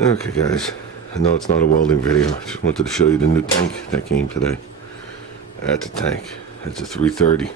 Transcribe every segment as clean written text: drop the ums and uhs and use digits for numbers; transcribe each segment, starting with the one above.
Okay guys, I know it's not a welding video, I just wanted to show you the new tank that came today. That's a tank, it's a 330.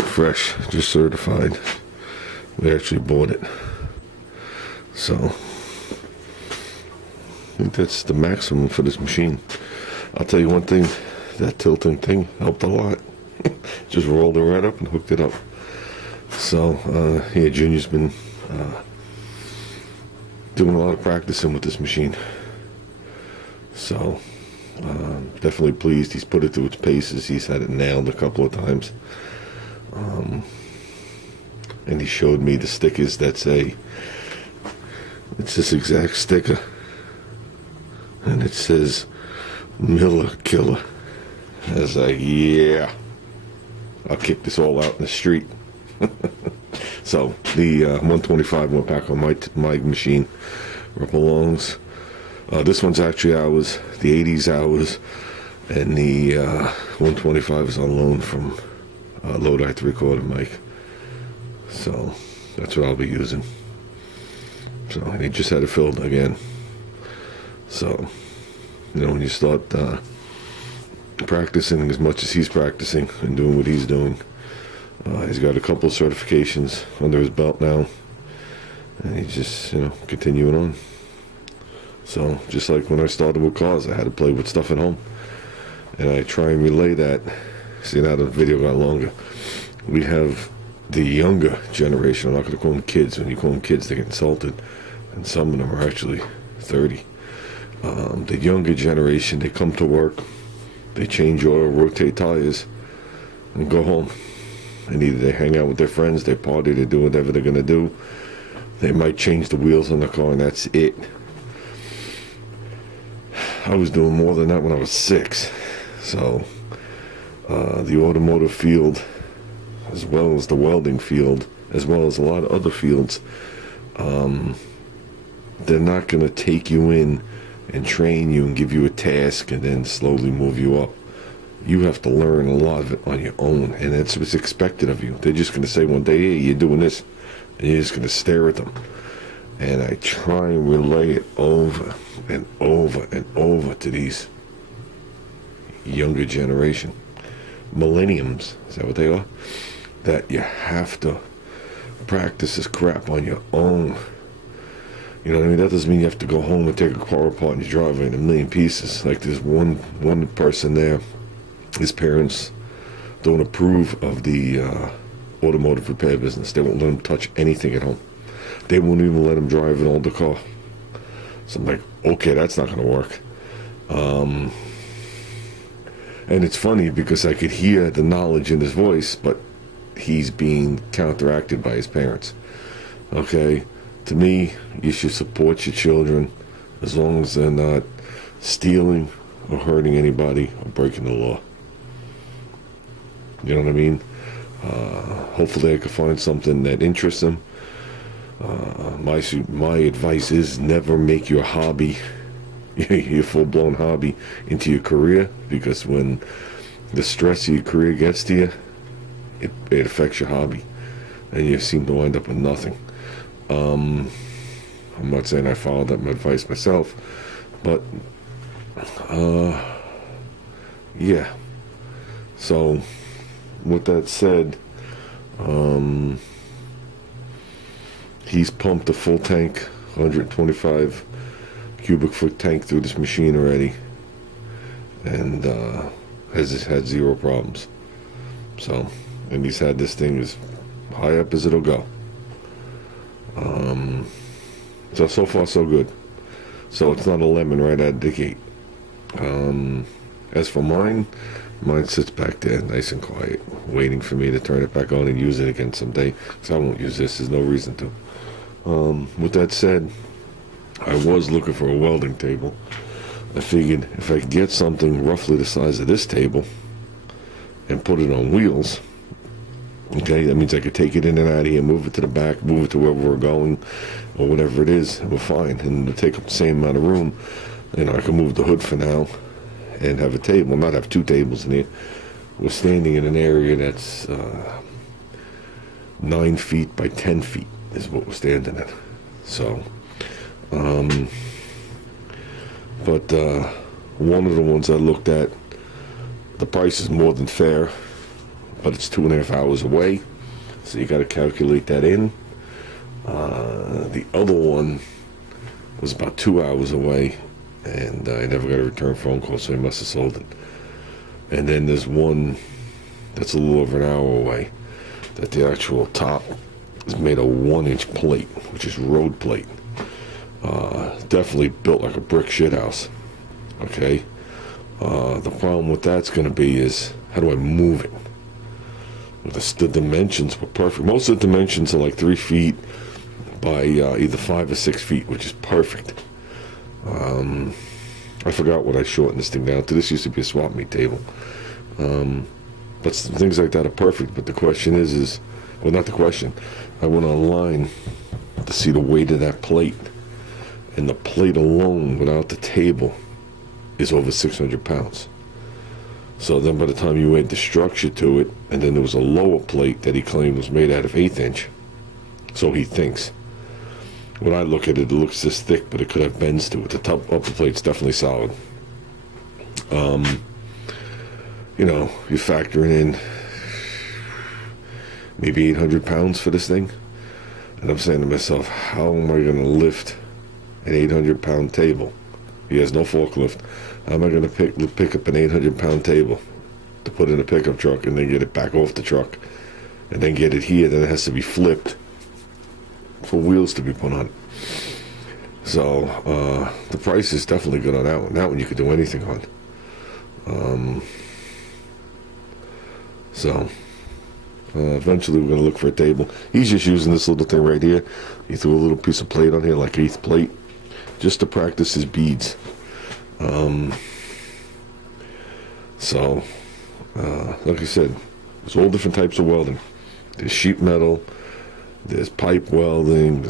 Fresh, just certified. We actually bought it. So, I think that's the maximum for this machine. I'll tell you one thing, that tilting thing helped a lot. Just rolled it right up and hooked it up. So, yeah, Junior's been doing a lot of practicing with this machine. So, definitely pleased. He's put it through its paces. He's had it nailed a couple of times. And he showed me the stickers that say, it's this exact sticker. And it says, Miller Killer. I was like, yeah, I'll kick this all out in the street. So the 125 went back on my machine where it belongs. This one's actually ours, the 80s ours, and the 125 is on loan from Lodi 3/4 Mike. So that's what I'll be using. So he just had it filled again. So, you know, when you start practicing as much as he's practicing and doing what he's doing, he's got a couple of certifications under his belt now, and he's just, you know, continuing on. So just like when I started with cars, I had to play with stuff at home, and I try and relay that. See, now the video got longer. We have the younger generation. I'm not going to call them kids. When you call them kids, they get insulted, and some of them are actually 30. The younger generation, they come to work, they change oil, rotate tires, and go home. And either they hang out with their friends, they party, they do whatever they're going to do. They might change the wheels on the car, and that's it. I was doing more than that when I was 6. So the automotive field, as well as the welding field, as well as a lot of other fields, they're not going to take you in and train you and give you a task and then slowly move you up. You have to learn a lot of it on your own, and that's what's expected of you. They're just going to say one day, hey, you're doing this, and you're just going to stare at them. And I try and relay it over and over and over to these younger generation. Millenniums, is that what they are? That you have to practice this crap on your own. You know what I mean? That doesn't mean you have to go home and take a car apart and drive it in a million pieces. Like there's one person there, his parents don't approve of the automotive repair business. They won't let him touch anything at home. They won't even let him drive an older car. So I'm like, okay, that's not going to work. And it's funny because I could hear the knowledge in his voice, but he's being counteracted by his parents. Okay? To me, you should support your children as long as they're not stealing or hurting anybody or breaking the law. You know what I mean? Hopefully I can find something that interests them. My advice is never make your hobby, your full-blown hobby, into your career, because when the stress of your career gets to you, it affects your hobby, and you seem to wind up with nothing. I'm not saying I followed that advice myself, but yeah. So with that said, he's pumped a full tank, 125 cubic foot tank through this machine already, and has had zero problems. So, and he's had this thing as high up as it'll go. So far so good. So it's not a lemon right out of the gate. As for mine sits back there nice and quiet, waiting for me to turn it back on and use it again someday, because I won't use this. There's no reason to. With that said, I was looking for a welding table. I figured if I could get something roughly the size of this table and put it on wheels, okay, that means I could take it in and out of here, move it to the back, move it to wherever we're going, or whatever it is, and we're fine. And it'll take up the same amount of room. You know, I can move the hood for now and have a table, not have two tables in here. We're standing in an area that's 9 feet by 10 feet is what we're standing in. So, but one of the ones I looked at, the price is more than fair, but it's 2.5 hours away, so you got to calculate that in. The other one was about 2 hours away, and I never got a return phone call, so he must have sold it. And then there's one that's a little over an hour away, that the actual top is made of 1-inch plate, which is road plate. Definitely built like a brick shithouse. Okay? The problem with that's going to be is, how do I move it? The dimensions were perfect. Most of the dimensions are like 3 feet by either 5 or 6 feet, which is perfect. I forgot what I shortened this thing down to. This used to be a swap meet table. But things like that are perfect. But the question is, well, not the question. I went online to see the weight of that plate. And the plate alone, without the table, is over 600 pounds. So then by the time you add the structure to it, and then there was a lower plate that he claimed was made out of 1/8 inch. So he thinks. When I look at it, it looks this thick, but it could have bends to it. The top upper plate's definitely solid. You're factoring in maybe 800 pounds for this thing. And I'm saying to myself, how am I going to lift an 800-pound table? He has no forklift. How am I going to pick up an 800-pound table to put in a pickup truck and then get it back off the truck and then get it here? Then it has to be flipped for wheels to be put on. So the price is definitely good on that one. That one you could do anything on. Eventually we're going to look for a table. He's just using this little thing right here. He threw a little piece of plate on here, like 1/8 plate, just to practice his beads. Like I said, there's all different types of welding. There's sheet metal, there's pipe welding,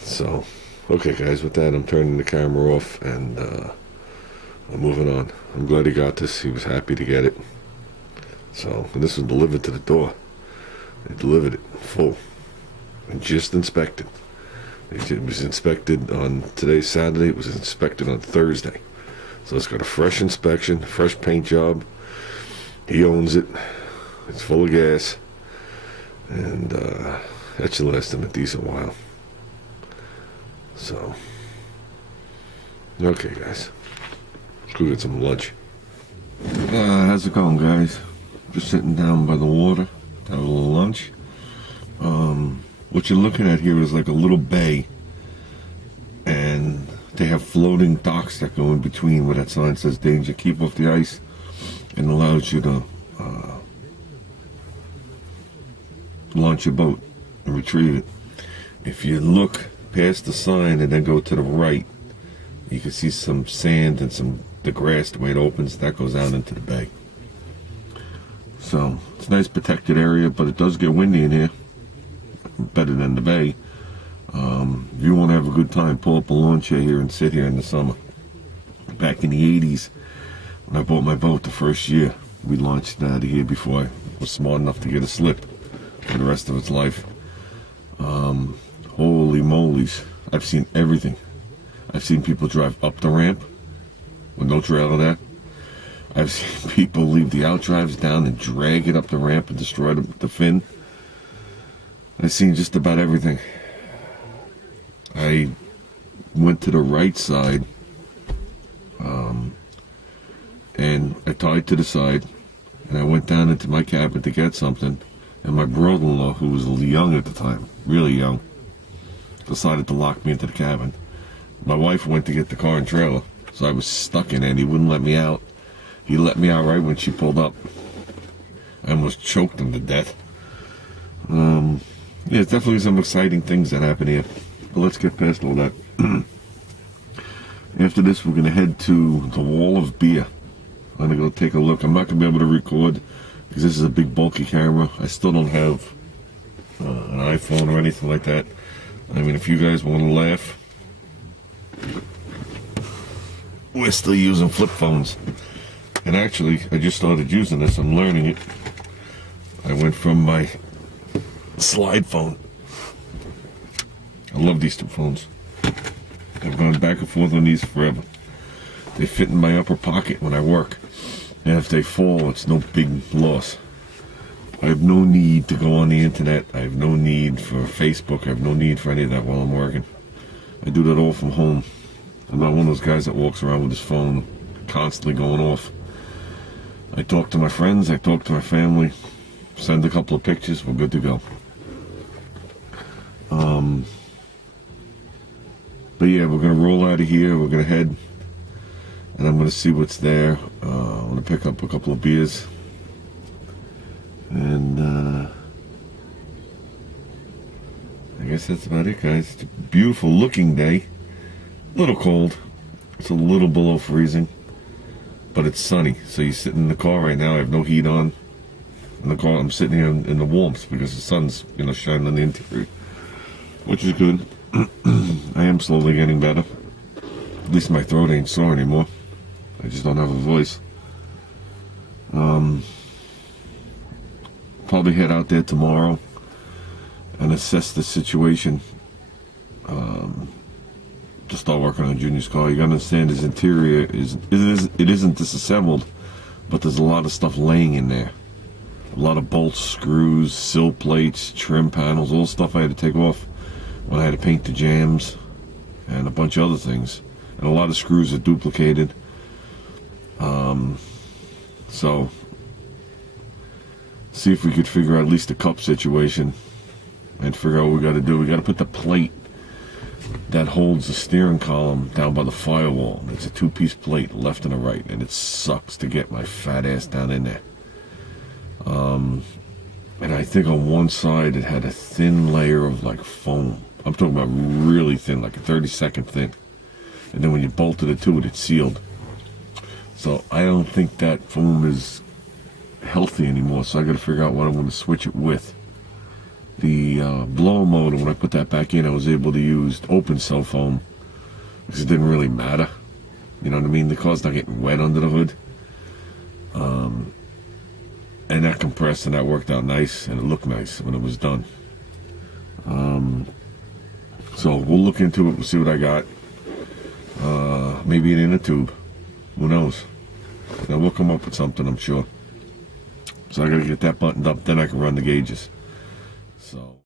So, okay guys, with that I'm turning the camera off and I'm moving on. I'm glad he got this. He was happy to get it. So, and this was delivered to the door. They delivered it full and just inspected. It was inspected on today's Saturday. It was inspected on Thursday. So it's got a fresh inspection, fresh paint job. He owns it. It's full of gas. And that should last him a decent while. So, okay guys. Let's go get some lunch. How's it going, guys? Just sitting down by the water, have a little lunch. What you're looking at here is like a little bay, and they have floating docks that go in between where that sign says danger, keep off the ice, and allows you to launch your boat and retrieve it. If you look past the sign and then go to the right, you can see some sand and the grass, the way it opens, that goes out into the bay. So it's a nice protected area, but it does get windy in here. Better than the bay. If you want to have a good time, pull up a lawn chair here and sit here in the summer. Back in the 80s, when I bought my boat the first year, we launched out of here before I was smart enough to get a slip for the rest of its life. Holy molies, I've seen everything. I've seen people drive up the ramp with no trailer there. I've seen people leave the outdrives down and drag it up the ramp and destroy the fin. I've seen just about everything. I went to the right side, and I tied to the side, and I went down into my cabin to get something, and my brother-in-law, who was young at the time, really young, decided to lock me into the cabin. My wife went to get the car and trailer, so I was stuck in it, and he wouldn't let me out. He let me out right when she pulled up. I almost choked him to death. Yeah, it's definitely some exciting things that happen here. But let's get past all that. After this, we're going to head to the Wall of Beer. I'm going to go take a look. I'm not going to be able to record because this is a big, bulky camera. I still don't have an iPhone or anything like that. I mean, if you guys want to laugh, we're still using flip phones. And actually, I just started using this. I'm learning it. I went from my slide phone I love these two phones. I've gone back and forth on these forever. They fit in my upper pocket when I work. And if they fall, it's no big loss. I have no need to go on the internet. I have no need for Facebook. I have no need for any of that while I'm working. I do that all from home. I'm not one of those guys that walks around with his phone constantly going off. I talk to my friends. I talk to my family. Send a couple of pictures. We're good to go. But yeah, we're going to roll out of here. We're going to head. And I'm going to see what's there. I'm going to pick up a couple of beers. And I guess that's about it, guys. It's a beautiful looking day. A little cold. It's a little below freezing. But it's sunny. So you sit in the car right now. I have no heat on. In the car, I'm sitting here in the warmth because the sun's, shining on the interior. Which is good. I am slowly getting better. At least my throat ain't sore anymore. I just don't have a voice. Probably head out there tomorrow and assess the situation. To start working on Junior's car. You gotta understand his interior it isn't disassembled, but there's a lot of stuff laying in there. A lot of bolts, screws, sill plates, trim panels, all stuff I had to take off when I had to paint the jams and a bunch of other things. And a lot of screws are duplicated. So see if we could figure out at least a cup situation and figure out what we got to do. We got to put the plate that holds the steering column down by the firewall. It's a two-piece plate, left and a right, and it sucks to get my fat ass down in there. And I think on one side it had a thin layer of like foam. I'm talking about really thin, like a 32nd thin. And then when you bolted it to it, it's sealed. So I don't think that foam is healthy anymore. So I got to figure out what I'm going to switch it with. The blower motor, when I put that back in, I was able to use open cell foam because it didn't really matter. You know what I mean? The car's not getting wet under the hood. And that compressed and that worked out nice and it looked nice when it was done. So we'll look into it. We'll see what I got. Maybe an inner tube. Who knows? Now we'll come up with something, I'm sure. So I gotta get that buttoned up, then I can run the gauges. So